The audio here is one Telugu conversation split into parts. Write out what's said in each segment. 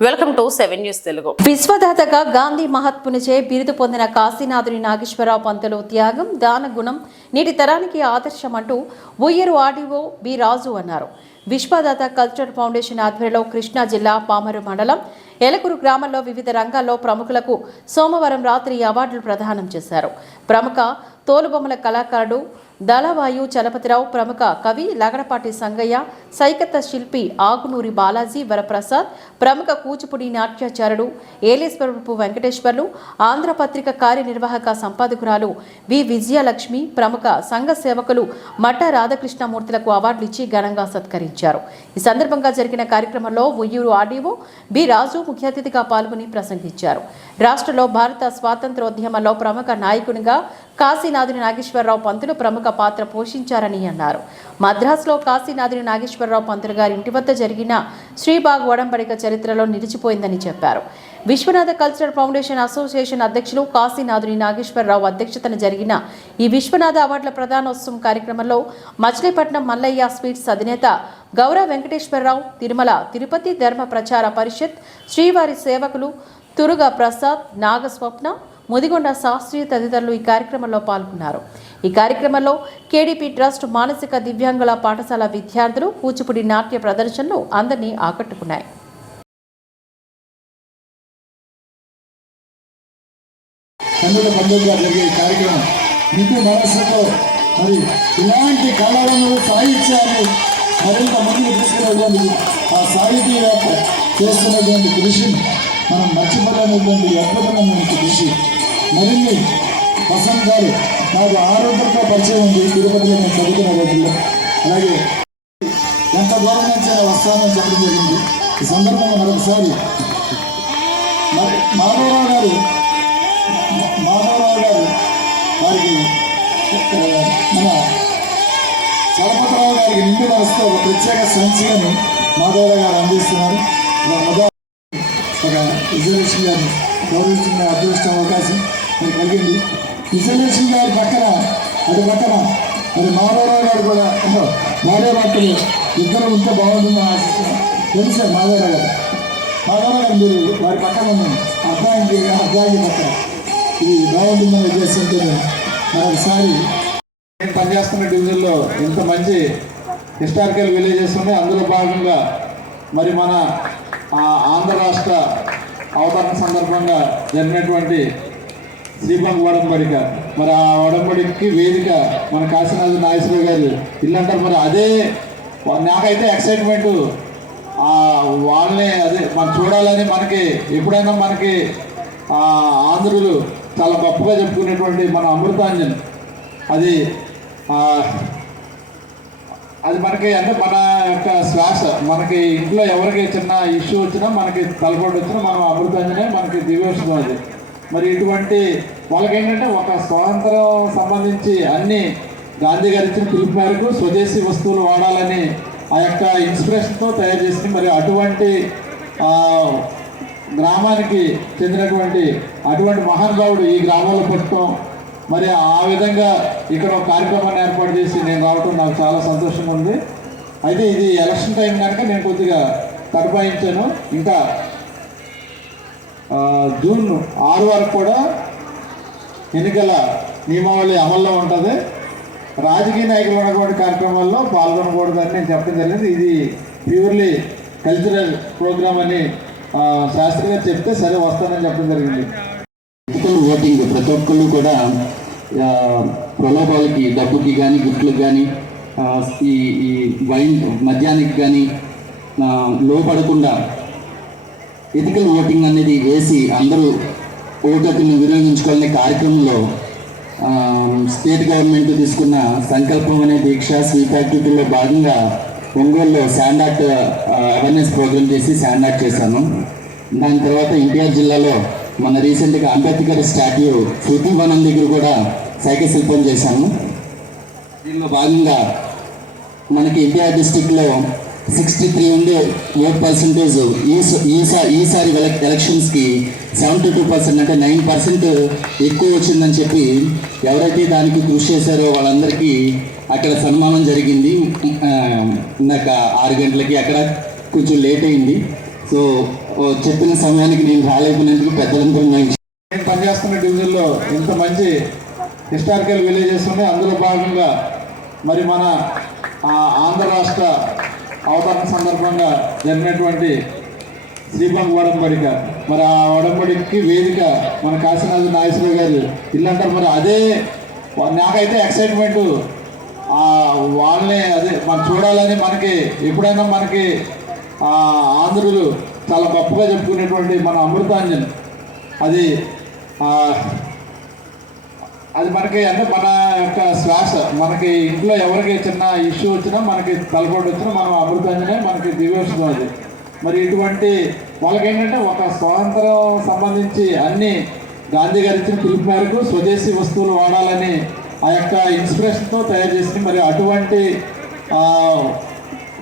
Welcome to seven news Telugu. విశ్వదాతగా Gandhi మహాత్మునిచే బిరుదు పొందిన కాశీనాథుని నాగేశ్వరరావు పంతులు త్యాగం దాన గుణం నేటి తరానికి ఆదర్శం అంటూ ఉయ్యరు ఆర్డీఓ బి రాజు అన్నారు. విశ్వదాత కల్చరల్ ఫౌండేషన్ ఆధ్వర్యంలో కృష్ణా జిల్లా పామరు మండలం ఎలకూరు గ్రామంలో వివిధ రంగాల్లో ప్రముఖులకు సోమవారం రాత్రి అవార్డులు ప్రదానం చేశారు. ప్రముఖ తోలుబొమ్మల కళాకారుడు దళవాయు చలపతిరావు ప్రముఖ కవి లగడపాటి సంగయ్య సైకత శిల్పి ఆకునూరి బాలాజీ వరప్రసాద్ ప్రముఖ కూచిపూడి నాట్యాచారుడు ఏలేశ్వరపు వెంకటేశ్వర్లు ఆంధ్రపత్రిక కార్యనిర్వాహక సంపాదకురాలు వి విజయలక్ష్మి ప్రముఖ సంఘ సేవకులు మఠ రాధాకృష్ణమూర్తులకు అవార్డులు ఇచ్చి ఘనంగా సత్కరించారు. ఈ సందర్భంగా జరిగిన కార్యక్రమంలో ఉయ్యూరు ఆర్డీఓ బి రాజు ముఖ్య అతిథిగా పాల్గొని ప్రసంగించారు. రాష్ట్రంలో భారత స్వాతంత్రోద్యమంలో ప్రముఖ నాయకునిగా కాశీనాథుని నాగేశ్వరరావు పంతులు ప్రముఖ పాత్ర పోషించారని అన్నారు. మద్రాసులో కాశీనాథుని నాగేశ్వరరావు పంతులు గారి ఇంటి వద్ద జరిగిన శ్రీబాగ్ ఒడంబడిక చరిత్రలో నిలిచిపోయిందని చెప్పారు. విశ్వనాథ కల్చరల్ ఫౌండేషన్ అసోసియేషన్ అధ్యక్షులు కాశీనాథుని నాగేశ్వరరావు అధ్యక్షతన జరిగిన ఈ విశ్వనాథ అవార్డుల ప్రధానోత్సవం కార్యక్రమంలో మచిలీపట్నం మల్లయ్య స్వీట్స్ అధినేత గౌరవ వెంకటేశ్వరరావు తిరుమల తిరుపతి ధర్మ ప్రచార పరిషత్ శ్రీవారి సేవకులు తురుగ ప్రసాద్ నాగస్వప్న ముదిగొండ శాస్త్రి తదితరులు ఈ కార్యక్రమంలో పాల్గొన్నారు. ఈ కార్యక్రమంలో కేడీపీ ట్రస్ట్ మానసిక దివ్యాంగుల పాఠశాల విద్యార్థులు కూచిపూడి నాట్య ప్రదర్శనలు అందరినీ ఆకట్టుకున్నాయి. కన్నుల పండుగగా మరి ఇలాంటి కళలను సాహిత్యాన్ని మరింత ముందుకు తీసుకునేటువంటి ఆ సాహితీ చేస్తున్నటువంటి కృషిని మనం మర్చిపోలేనటువంటి అద్భుతమైన కృషి మరిన్ని వసంత్ గారు నాకు ఆరోగ్యంగా పరిచయం ఉంది. తిరుపతిలో నేను చదువుతున్న రోజుల్లో. అలాగే ఎంత దూరం నుంచి వస్తానని చెప్పడం జరిగింది. ఈ సందర్భంగా మరొకసారి మాధవరావు గారు మాధవరావు గారు వారికి మన చలపతిరావు గారికి నిండు మనసుతో ఒక ప్రత్యేక సంచికను మాధవరావు గారు అందిస్తున్నారు. ఇలా మొదటి ఒక గౌరవించిన అదృష్ట అవకాశం మరి కలిగింది. విజయలక్ష్మి గారి పక్కన అది పక్కన మరి మాధవరావు గారు కూడా మాధవరావు ఇద్దరు ఉంటే బాగుంటుందని ఆశిస్తున్నాను సార్ మాధవరావు గారు. మాధవరావు గారు మీరు వారి పక్కన ఉన్నాను అబ్బాయికి అబ్బాయి పక్కన. ఇది బాగుంటుందనే ఉద్దేశంతో మరొకసారి నేను పనిచేస్తున్న డివిజన్లో ఇంత మంచి హిస్టారికల్ విలేజెస్ ఉన్నాయి. అందులో భాగంగా మరి మన సందర్భంగా జరిగినటువంటి శ్రీపంక్ వడంబడిక. మరి ఆ వడంబడికి వేదిక మన కాశీనాథ్ నాగేశ్వర గారు ఇల్లంటారు. మరి అదే నాకైతే ఎక్సైట్మెంట్ వాళ్ళని అదే మనం చూడాలని మనకి ఎప్పుడైనా మనకి ఆంధ్రులు చాలా గొప్పగా చెప్పుకునేటువంటి మన అమృతాంజన్. అది అది మనకి అంటే మన యొక్క శ్వాస మనకి ఇంట్లో ఎవరికి చిన్న ఇష్యూ వచ్చినా మనకి తలపడి వచ్చినా మనం అమృతాంజనే మనకి దివ్యోషం అది మరి ఇటువంటి వాళ్ళకి ఏంటంటే ఒక స్వాతంత్రం సంబంధించి అన్ని గాంధీ గారి ఇచ్చిన పిలుపు మేరకు స్వదేశీ వస్తువులు వాడాలని ఆ యొక్క ఇన్స్పిరేషన్తో తయారు చేసింది మరి అటువంటి గ్రామానికి చెందినటువంటి అటువంటి మహానుభావుడు ఈ గ్రామంలో పుట్టడం మరి ఆ విధంగా ఇక్కడ ఒక కార్యక్రమాన్ని ఏర్పాటు చేసి నేను రావడం నాకు చాలా సంతోషంగా ఉంది. అయితే ఇది ఎలక్షన్ టైం కనుక నేను కొద్దిగా తడపాయించాను. ఇంకా జూన్ ఆరు వరకు కూడా ఎన్నికల నియమావళి అమల్లో ఉంటుంది. రాజకీయ నాయకులు ఉన్నటువంటి కార్యక్రమాల్లో పాల్గొనకూడదని నేను చెప్పడం జరిగింది. ఇది ప్యూర్లీ కల్చరల్ ప్రోగ్రామ్ అని ఆ, శాస్త్రి గారు చెప్తే సరే వస్తానని చెప్పడం జరిగింది. ఓటింగ్ ప్రతి ఒక్కళ్ళు కూడా ప్రలోభాలకి డబ్బుకి కానీ గిఫ్ట్లకు కానీ ఈ ఈ వైన్ మద్యానికి కానీ లోపడకుండా ఎథికల్ ఓటింగ్ అనేది వేసి అందరూ ఓటు హక్కుని వినియోగించుకోవాలనే కార్యక్రమంలో స్టేట్ గవర్నమెంట్ తీసుకున్న సంకల్పం అనే దీక్ష స్వీప్ యాక్టివిటీలో భాగంగా ఒంగోలులో శాండ్ అవేర్నెస్ ప్రోగ్రామ్ చేసి శాండ్ చేశాను. దాని తర్వాత ఎన్టీఆర్ జిల్లాలో మన రీసెంట్గా అంబేద్కర్ స్టాట్యూ శృతివనం దగ్గర కూడా సైకిల్ శిల్పం చేశాను దీనిలో భాగంగా మనకి ఇండియా డిస్టిక్లో సిక్స్టీ త్రీ ఉండే ఓట్ పర్సంటేజ్ ఈ ఈసారి ఈసారి ఎలక్షన్స్కి సెవెంటీ టూ పర్సెంట్ అంటే నైన్ పర్సెంట్ ఎక్కువ వచ్చిందని చెప్పి ఎవరైతే దానికి కృషి చేశారో వాళ్ళందరికీ అక్కడ సన్మానం జరిగింది. ఇందాక ఆరు గంటలకి అక్కడ కొంచెం లేట్ అయింది. సో చెప్పిన సమయానికి నేను రాలేకపోయినందుకు పెద్దలందరూ నేను పనిచేస్తున్న డివిజన్లో ఇంత మంచి హిస్టారికల్ విలేజెస్ ఉన్నాయి. అందులో భాగంగా మరి మన ఆంధ్ర రాష్ట్ర అవతరణ సందర్భంగా జరిగినటువంటి శ్రీబంగ్ వడంబడిక. మరి ఆ వడంబడికి వేదిక మన కాశీనాథ్ నాగేశ్వరరావు గారు ఇల్లంటారు. మరి అదే నాకైతే ఎక్సైట్మెంట్ వాళ్ళని అదే మనం చూడాలని మనకి ఎప్పుడైనా మనకి ఆంధ్రులు చాలా గొప్పగా చెప్పుకునేటువంటి మన అమృతాంజన్. అది అది మనకి అంటే మన యొక్క శ్వాస మనకి ఇంట్లో ఎవరికి చిన్న ఇష్యూ వచ్చినా మనకి తలపడి వచ్చినా మనం అమృతాంజనే మనకి దివ్యోషం అది. మరి ఇటువంటి వాళ్ళకి ఏంటంటే ఒక స్వాతంత్రం సంబంధించి అన్ని గాంధీ గారి ఇచ్చిన పిలుపు మేరకు స్వదేశీ వస్తువులు వాడాలని ఆ యొక్క ఇన్స్పిరేషన్తో తయారు చేసింది. మరి అటువంటి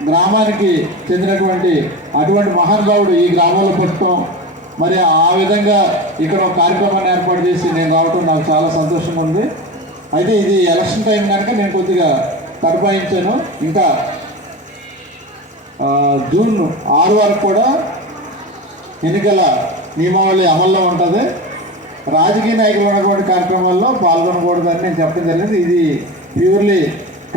గ్రామానికి చెందినటువంటి అటువంటి మహానుభావుడు ఈ గ్రామంలో పుట్టడం మరి ఆ విధంగా ఇక్కడ ఒక కార్యక్రమాన్ని ఏర్పాటు చేసి నేను రావడం నాకు చాలా సంతోషంగా ఉంది. అయితే ఇది ఎలక్షన్ టైం కనుక నేను కొద్దిగా తడపాయించాను ఇంకా జూన్ ఆరు వరకు కూడా ఎన్నికల నియమావళి అమల్లో ఉంటుంది. రాజకీయ నాయకులు ఉన్నటువంటి కార్యక్రమాల్లో పాల్గొనకూడదని నేను చెప్పడం జరిగింది. ఇది ప్యూర్లీ